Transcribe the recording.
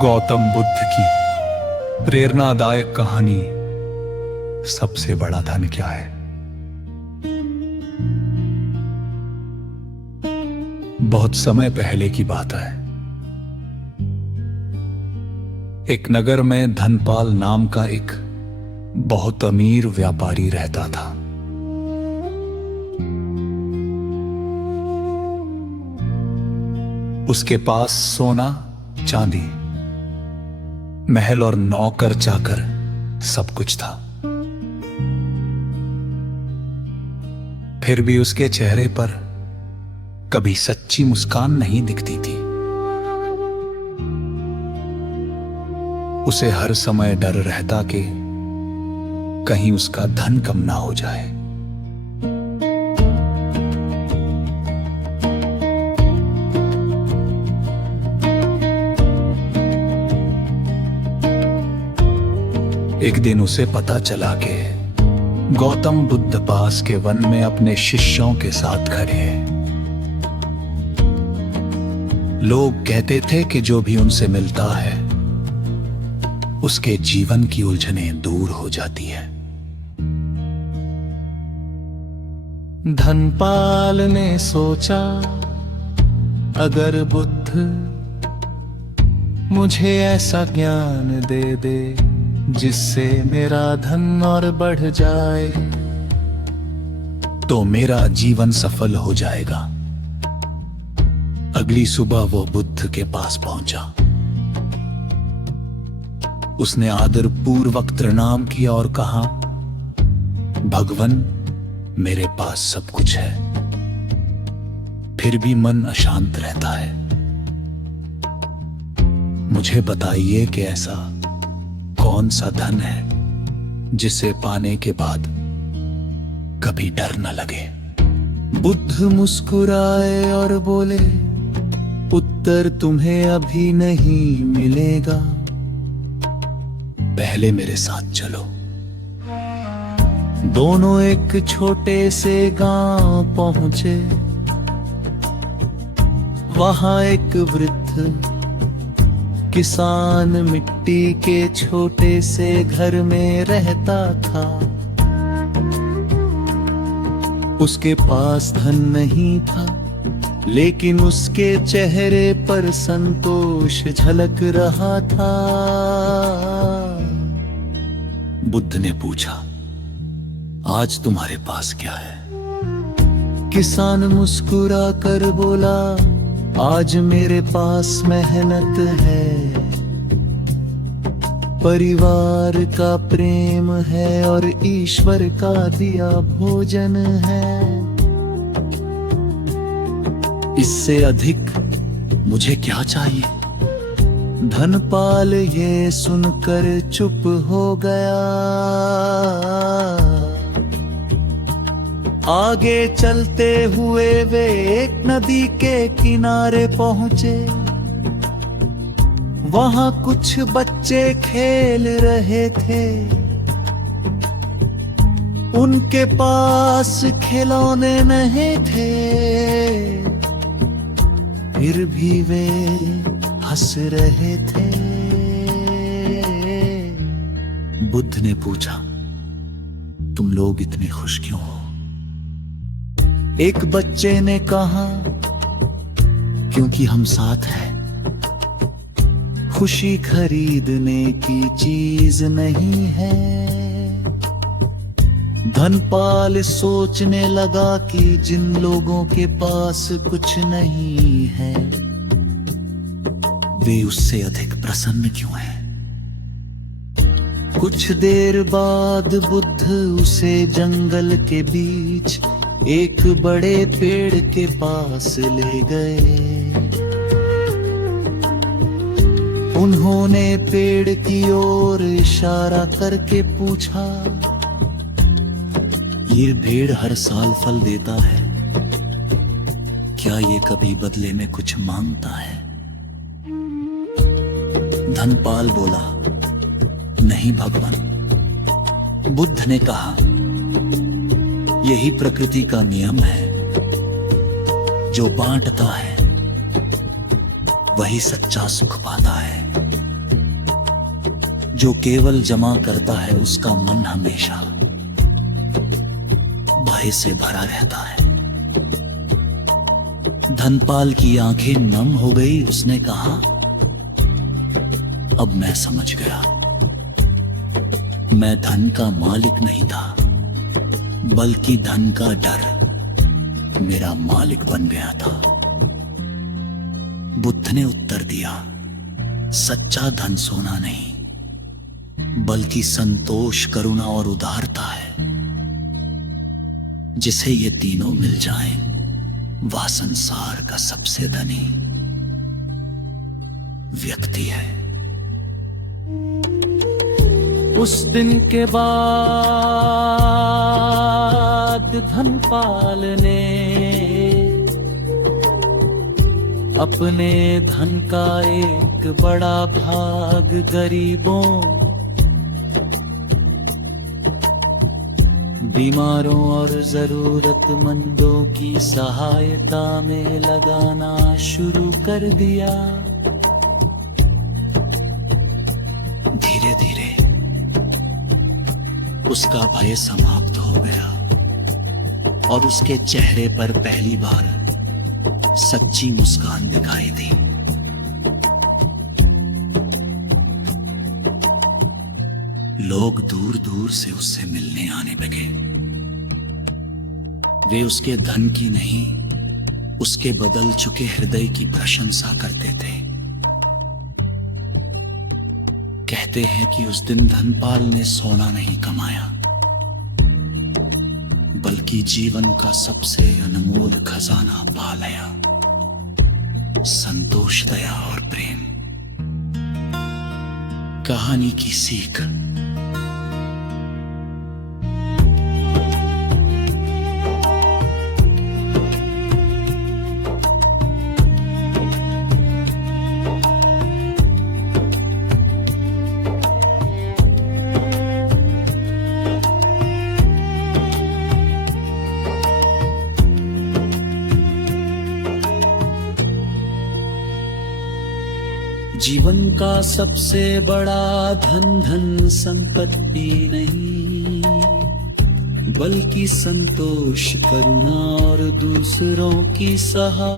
गौतम बुद्ध की प्रेरणादायक कहानी सबसे बड़ा धन क्या है। बहुत समय पहले की बात है। एक नगर में धनपाल नाम का एक बहुत अमीर व्यापारी रहता था। उसके पास सोना, चांदी, महल और नौकर चाकर सब कुछ था। फिर भी उसके चेहरे पर कभी सच्ची मुस्कान नहीं दिखती थी। उसे हर समय डर रहता कि कहीं उसका धन कम ना हो जाए। एक दिन उसे पता चला कि गौतम बुद्ध पास के वन में अपने शिष्यों के साथ खड़े हैं। लोग कहते थे कि जो भी उनसे मिलता है उसके जीवन की उलझनें दूर हो जाती है। धनपाल ने सोचा, अगर बुद्ध मुझे ऐसा ज्ञान दे दे जिससे मेरा धन और बढ़ जाए तो मेरा जीवन सफल हो जाएगा। अगली सुबह वो बुद्ध के पास पहुंचा। उसने आदर पूर्वक प्रणाम किया और कहा, भगवान, मेरे पास सब कुछ है, फिर भी मन अशांत रहता है। मुझे बताइए कि ऐसा कौन सा धन है जिसे पाने के बाद कभी डर न लगे। बुद्ध मुस्कुराए और बोले, उत्तर तुम्हें अभी नहीं मिलेगा, पहले मेरे साथ चलो। दोनों एक छोटे से गांव पहुंचे। वहां एक वृद्ध किसान मिट्टी के छोटे से घर में रहता था। उसके पास धन नहीं था, लेकिन उसके चेहरे पर संतोष झलक रहा था। बुद्ध ने पूछा, आज तुम्हारे पास क्या है? किसान मुस्कुरा कर बोला, आज मेरे पास मेहनत है, परिवार का प्रेम है और ईश्वर का दिया भोजन है। इससे अधिक मुझे क्या चाहिए? धनपाल ये सुनकर चुप हो गया। आगे चलते हुए वे एक नदी के किनारे पहुंचे। वहां कुछ बच्चे खेल रहे थे। उनके पास खिलौने नहीं थे, फिर भी वे हंस रहे थे। बुद्ध ने पूछा, तुम लोग इतने खुश क्यों हो? एक बच्चे ने कहा, क्योंकि हम साथ हैं। खुशी खरीदने की चीज नहीं है। धनपाल सोचने लगा कि जिन लोगों के पास कुछ नहीं है वे उससे अधिक प्रसन्न क्यों हैं? कुछ देर बाद बुद्ध उसे जंगल के बीच एक बड़े पेड़ के पास ले गए। उन्होंने पेड़ की ओर इशारा करके पूछा, ये पेड़ हर साल फल देता है, क्या ये कभी बदले में कुछ मांगता है? धनपाल बोला, नहीं भगवान। बुद्ध ने कहा, यही प्रकृति का नियम है, जो बांटता है वही सच्चा सुख पाता है। जो केवल जमा करता है उसका मन हमेशा भय से भरा रहता है। धनपाल की आंखें नम हो गई। उसने कहा, अब मैं समझ गया, मैं धन का मालिक नहीं था, बल्कि धन का डर मेरा मालिक बन गया था। बुद्ध ने उत्तर दिया, सच्चा धन सोना नहीं, बल्कि संतोष, करुणा और उदारता है। जिसे ये तीनों मिल जाएं, वह संसार का सबसे धनी व्यक्ति है। उस दिन के बाद धनपाल ने अपने धन का एक बड़ा भाग गरीबों, बीमारों और जरूरतमंदों की सहायता में लगाना शुरू कर दिया। धीरे धीरे उसका भय समाप्त हो गया और उसके चेहरे पर पहली बार सच्ची मुस्कान दिखाई दी। लोग दूर दूर से उससे मिलने आने लगे। वे उसके धन की नहीं, उसके बदल चुके हृदय की प्रशंसा करते थे। कहते हैं कि उस दिन धनपाल ने सोना नहीं कमाया, बल्कि जीवन का सबसे अनमोल खजाना पा लिया, संतोष, दया और प्रेम। कहानी की सीख, जीवन का सबसे बड़ा धन धन संपत्ति नहीं, बल्कि संतोष, करुणा और दूसरों की सहायता।